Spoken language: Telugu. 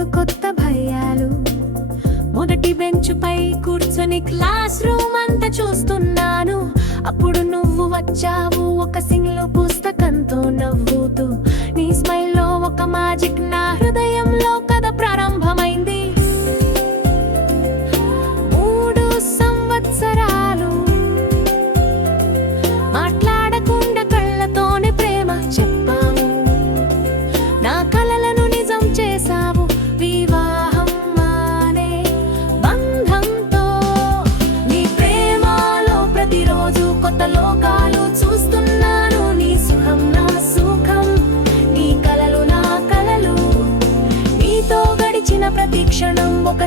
మొదలు కొత్త భయాలు. మొదటి బెంచుపై కూర్చొని క్లాస్ రూమ్ అంతా చూస్తున్నాను. అప్పుడు నువ్వు వచ్చావు ఒక సింగిల్ పుస్తకంతో నవ్వుతూ. నీ స్మైల్లో ఒక మ్యాజిక్, నా హృదయంలో కథ ప్రారంభమైంది. 3 సంవత్సరాలు మాట్లాడకుండా కళ్ళతోనే ప్రేమ చెప్పాము. నా కలలను నిజం చేసావు వివాహం అనే బంధంతో. నీ ప్రేమలో ప్రతిరోజు కొత్త లోకాలు చూస్తున్నాను. నీ సుఖం నా సుఖం, నీ కలలు నా కలలు. నీతో గడిచిన ప్రతి క్షణం ఒక